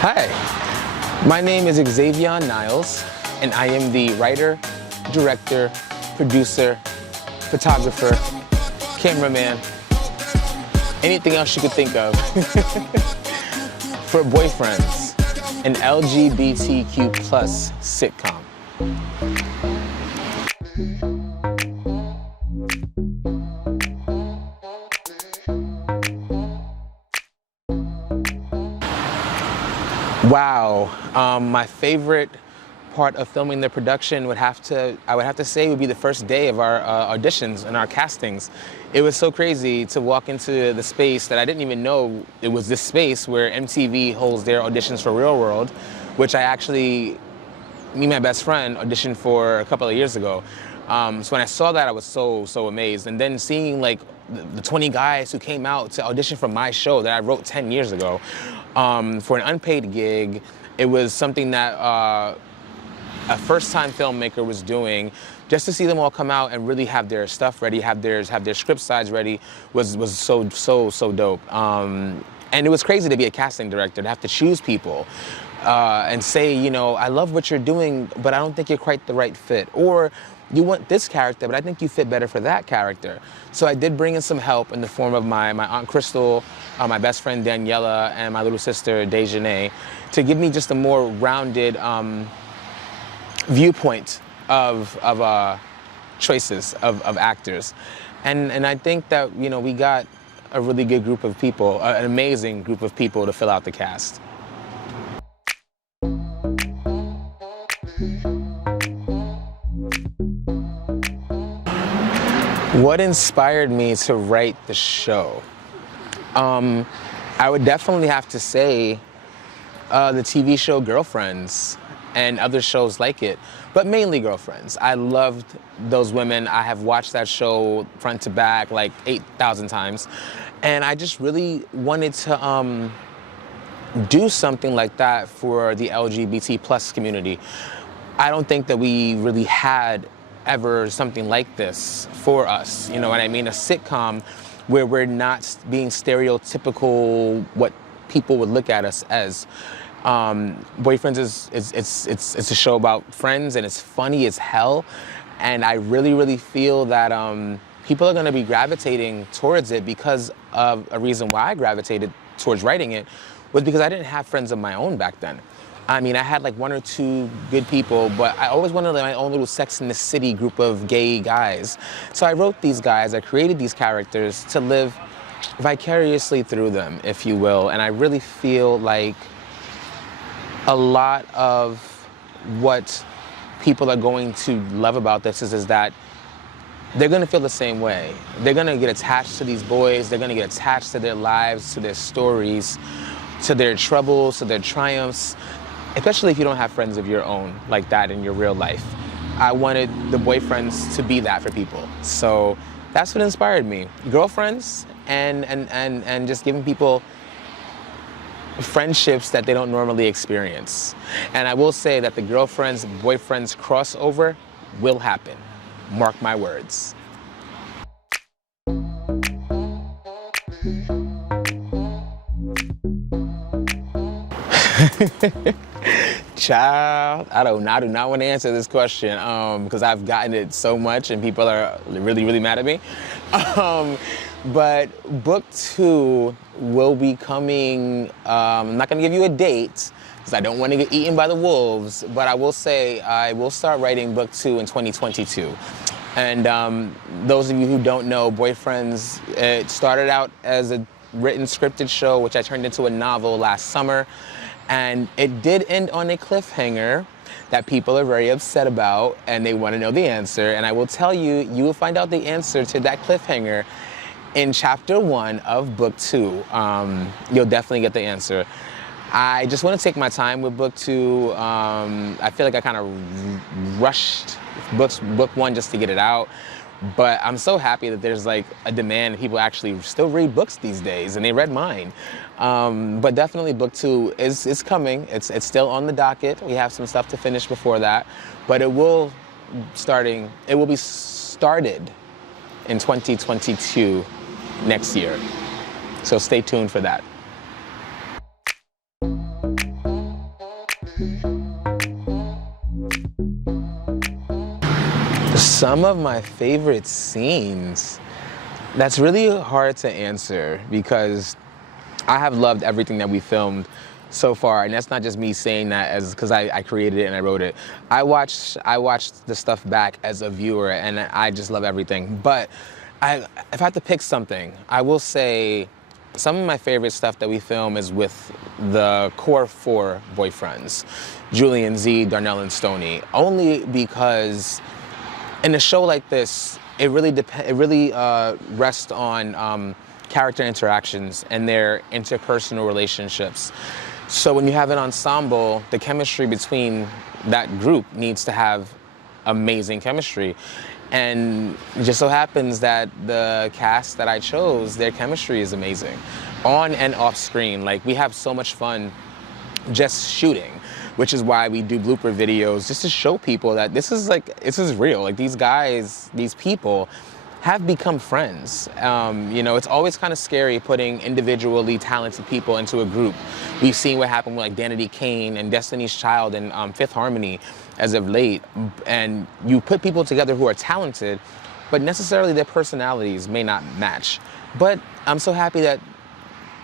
Hi, my name is Xavier Niles, and I am the writer, director, producer, photographer, cameraman, anything else you could think of for BOYFRIENDZ, an LGBTQ plus sitcom. Wow, my favorite part of filming the production I would have to say would be the first day of our auditions and our castings. It was so crazy to walk into the space that I didn't even know it was this space where MTV holds their auditions for Real World, which I actually, me and my best friend, auditioned for a couple of years ago. So when I saw that, I was so amazed. And then seeing like the 20 guys who came out to audition for my show that I wrote 10 years ago for an unpaid gig, it was something that a first-time filmmaker was doing. Just to see them all come out and really have their stuff ready, have their script sides ready, was so dope. And it was crazy to be a casting director, to have to choose people and say, you know, I love what you're doing, but I don't think you're quite the right fit. Or you want this character, but I think you fit better for that character. So I did bring in some help in the form of my Aunt Crystal, my best friend Daniela, and my little sister Dejanay, to give me just a more rounded viewpoint of choices of actors. And I think that, you know, we got a really good group of people, an amazing group of people to fill out the cast. What inspired me to write the show? I would definitely have to say the TV show Girlfriends and other shows like it, but mainly Girlfriends. I loved those women. I have watched that show front to back like 8,000 times, and I just really wanted to do something like that for the LGBT plus community. I don't think that we really had ever something like this for us, you know what I mean? A sitcom where we're not being stereotypical what people would look at us as. BOYFRIENDZ it's a show about friends, and it's funny as hell, and I really feel that people are going to be gravitating towards it because of a reason why I gravitated towards writing it was because I didn't have friends of my own back then. I mean, I had like one or two good people, but I always wanted my own little Sex and the City group of gay guys. So I wrote these guys, I created these characters to live vicariously through them, if you will, and I really feel like a lot of what people are going to love about this is that they're gonna feel the same way. They're gonna get attached to these boys, they're gonna get attached to their lives, to their stories, to their troubles, to their triumphs, especially if you don't have friends of your own like that in your real life. I wanted the BOYFRIENDZ to be that for people. So that's what inspired me. Girlfriends and just giving people friendships that they don't normally experience. And I will say that the Girlfriends, BOYFRIENDZ crossover will happen. Mark my words. Child, I do not want to answer this question because I've gotten it so much and people are really mad at me. But book 2 will be coming. I'm not going to give you a date because I don't want to get eaten by the wolves, but I will say I will start writing book 2 in 2022. And those of you who don't know, BOYFRIENDZ, it started out as a written scripted show, which I turned into a novel last summer. And it did end on a cliffhanger that people are very upset about, and they want to know the answer. And I will tell you, you will find out the answer to that cliffhanger in chapter 1 of book 2. You'll definitely get the answer. I just want to take my time with book 2. I feel like I kind of rushed book 1 just to get it out. But I'm so happy that there's like a demand. People actually still read books these days, and they read mine. But definitely book 2 is coming. It's still on the docket. We have some stuff to finish before that, but it will be started in 2022 next year. So stay tuned for that. Some of my favorite scenes. That's really hard to answer because I have loved everything that we filmed so far, and that's not just me saying that as because I created it and I wrote it. I watched the stuff back as a viewer, and I just love everything. But if I have to pick something, I will say some of my favorite stuff that we film is with the core 4 boyfriends, Julian, Z, Darnell, and Stoney. Only because in a show like this, it really rests on character interactions and their interpersonal relationships. So when you have an ensemble, the chemistry between that group needs to have amazing chemistry. And it just so happens that the cast that I chose, their chemistry is amazing. On and off screen, like we have so much fun just shooting, which is why we do blooper videos, just to show people that this is real. Like these guys, these people have become friends. You know, it's always kind of scary putting individually talented people into a group. We've seen what happened with like Danity Kane and Destiny's Child and Fifth Harmony as of late. And you put people together who are talented, but necessarily their personalities may not match. But I'm so happy that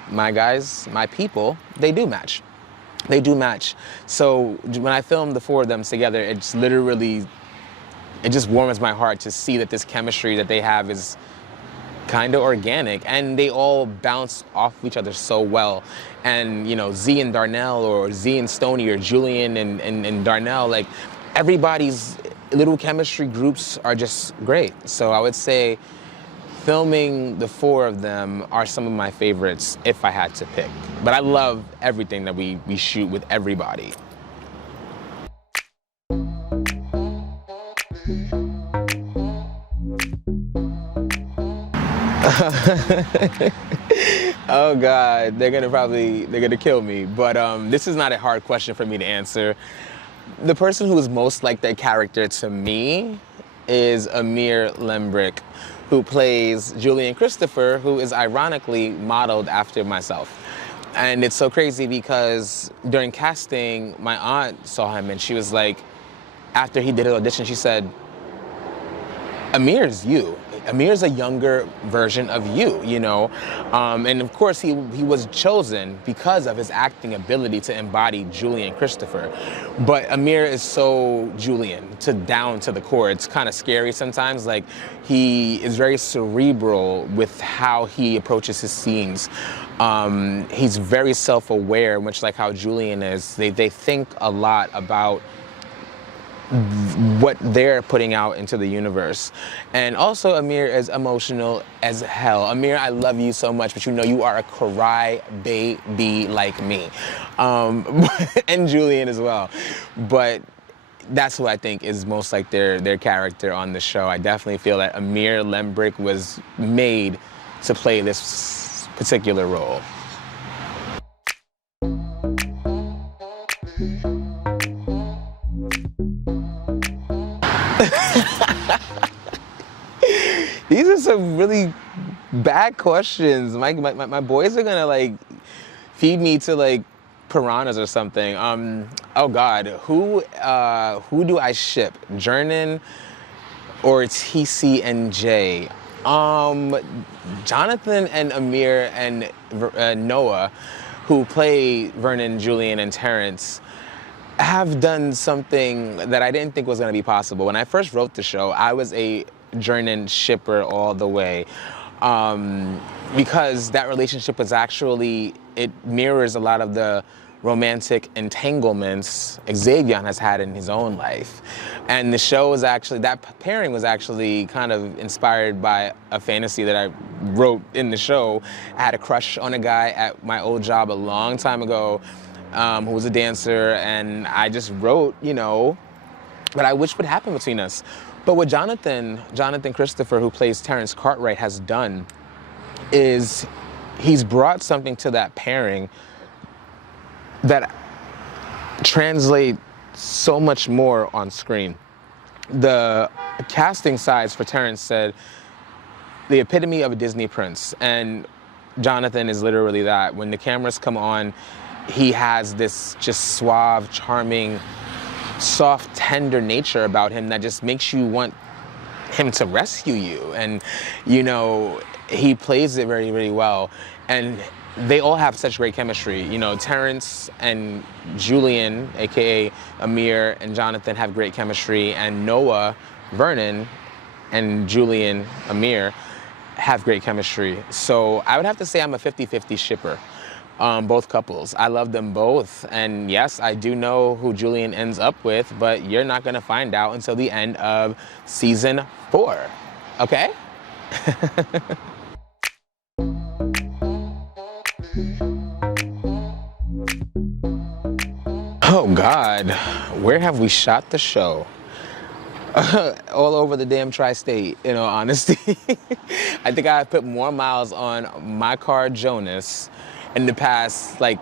my guys, my people, they do match. They do match. So when I filmed the 4 of them together, it's literally, it just warms my heart to see that this chemistry that they have is kind of organic, and they all bounce off each other so well. And you know, Z and Darnell, or Z and Stoney, or Julian and Darnell, like everybody's little chemistry groups are just great. So I would say filming the 4 of them are some of my favorites if I had to pick. But I love everything that we shoot with everybody. Oh God, they're gonna kill me. But this is not a hard question for me to answer. The person who is most like their character to me is Amir Lembrick, who plays Julian Christopher, who is ironically modeled after myself. And it's so crazy because during casting, my aunt saw him and she was like, after he did an audition, she said, Amir's you. Amir's a younger version of you, you know? And of course, he was chosen because of his acting ability to embody Julian Christopher. But Amir is so Julian, down to the core. It's kind of scary sometimes. Like, he is very cerebral with how he approaches his scenes. He's very self-aware, much like how Julian is. They think a lot about what they're putting out into the universe. And also Amir is emotional as hell. Amir, I love you so much, but you know you are a cry baby like me. And Julian as well. But that's who I think is most like their character on the show. I definitely feel that Amir Lembrick was made to play this particular role. These are some really bad questions. My boys are gonna like feed me to like piranhas or something. Oh God, who do I ship? Jernan or TCNJ? Jonathan and Amir and Noah, who play Vernon, Julian, and Terrence, have done something that I didn't think was gonna be possible. When I first wrote the show, I was a Jernan shipper all the way, because that relationship was actually, it mirrors a lot of the romantic entanglements Xavier has had in his own life. And the show was actually, that pairing was actually kind of inspired by a fantasy that I wrote in the show. I had a crush on a guy at my old job a long time ago, who was a dancer, and I just wrote, you know, what I wish would happen between us. But what Jonathan Christopher, who plays Terrence Cartwright, has done is he's brought something to that pairing that translates so much more on screen. The casting sides for Terrence said, the epitome of a Disney prince, and Jonathan is literally that. When the cameras come on, he has this just suave, charming, soft, tender nature about him that just makes you want him to rescue you. And, you know, he plays it very, very well. And they all have such great chemistry. You know, Terrence and Julian, AKA Amir and Jonathan, have great chemistry. And Noah, Vernon, and Julian, Amir, have great chemistry. So I would have to say I'm a 50-50 shipper. Both couples. I love them both. And yes, I do know who Julian ends up with, but you're not gonna find out until the end of season 4, okay? Oh God, where have we shot the show? All over the damn tri-state, in all honesty. I think I put more miles on my car, Jonas, in the past like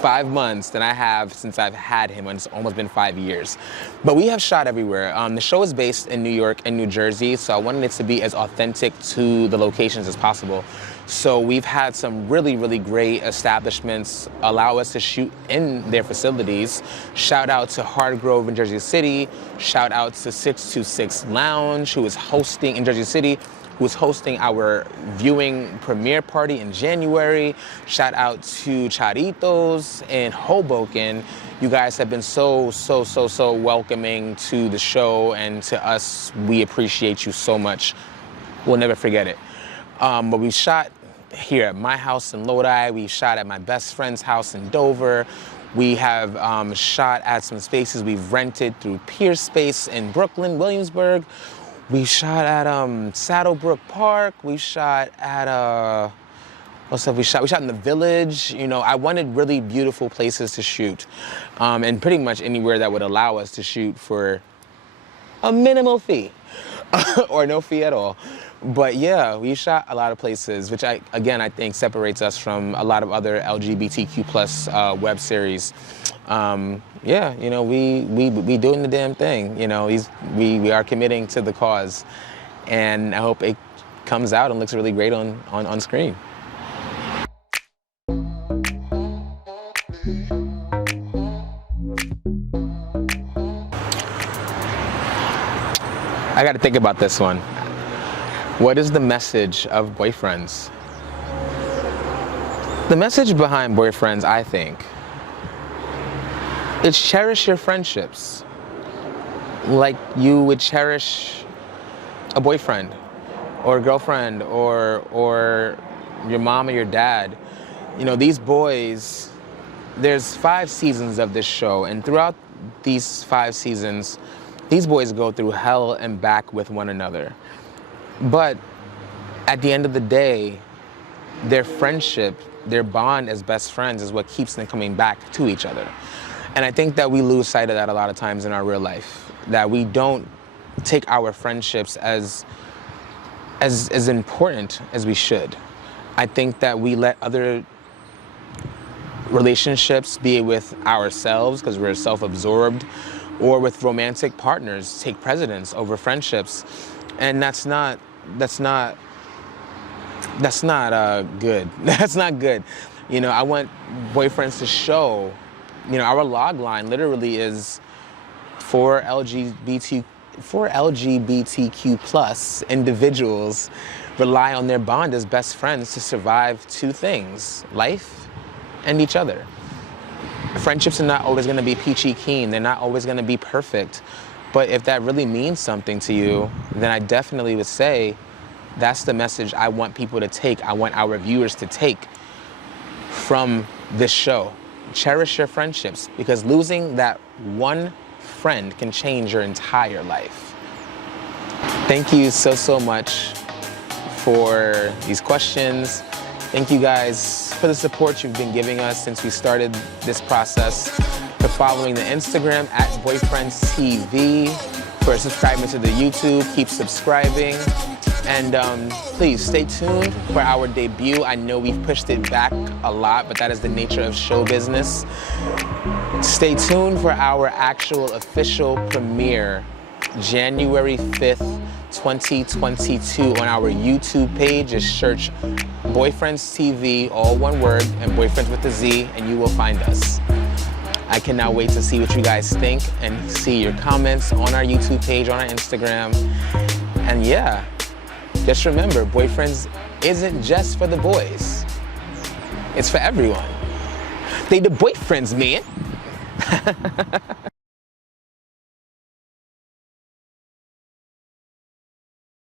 5 months than I have since I've had him, and it's almost been 5 years. But we have shot everywhere. The show is based in New York and New Jersey, so I wanted it to be as authentic to the locations as possible. So we've had some really, really great establishments allow us to shoot in their facilities. Shout out to Hardgrove in Jersey City. Shout out to 626 Lounge, who is hosting in Jersey City, who's hosting our viewing premiere party in January. Shout out to Charitos in Hoboken. You guys have been so welcoming to the show and to us. We appreciate you so much. We'll never forget it. But we shot here at my house in Lodi. We shot at my best friend's house in Dover. We have shot at some spaces we've rented through Pierce Space in Brooklyn, Williamsburg. We shot at Saddlebrook Park. We shot at what else have we shot? We shot in the Village. You know, I wanted really beautiful places to shoot, and pretty much anywhere that would allow us to shoot for a minimal fee, or no fee at all. But yeah, we shot a lot of places, which I think separates us from a lot of other LGBTQ plus web series. Yeah, you know, we doing the damn thing. You know, we are committing to the cause, and I hope it comes out and looks really great on screen. I got to think about this one. What is the message of BOYFRIENDZ? The message behind BOYFRIENDZ, I think, is cherish your friendships like you would cherish a boyfriend or a girlfriend or your mom or your dad. You know, these boys, there's 5 seasons of this show, and throughout these 5 seasons, these boys go through hell and back with one another. But at the end of the day, their friendship, their bond as best friends is what keeps them coming back to each other. And I think that we lose sight of that a lot of times in our real life, that we don't take our friendships as important as we should. I think that we let other relationships, be it with ourselves because we're self-absorbed, or with romantic partners, take precedence over friendships. And that's not good. That's not good. You know, I want BOYFRIENDZ to show, you know, our log line literally is for LGBTQ plus individuals rely on their bond as best friends to survive 2 things, life and each other. Friendships are not always gonna be peachy keen. They're not always gonna be perfect. But if that really means something to you, then I definitely would say that's the message I want people to take. I want our viewers to take from this show. Cherish your friendships, because losing that one friend can change your entire life. Thank you so much for these questions. Thank you guys for the support you've been giving us since we started this process, for following the Instagram at BOYFRIENDZ TV, for subscribing to the YouTube. Keep subscribing. And please stay tuned for our debut. I know we've pushed it back a lot, but that is the nature of show business. Stay tuned for our actual official premiere, January 5th, 2022 on our YouTube page. Just search BOYFRIENDZ TV, all one word, and Boyfriends with a Z, and you will find us. I cannot wait to see what you guys think and see your comments on our YouTube page, on our Instagram. And yeah, just remember, BOYFRIENDZ isn't just for the boys. It's for everyone. They the boyfriends, man.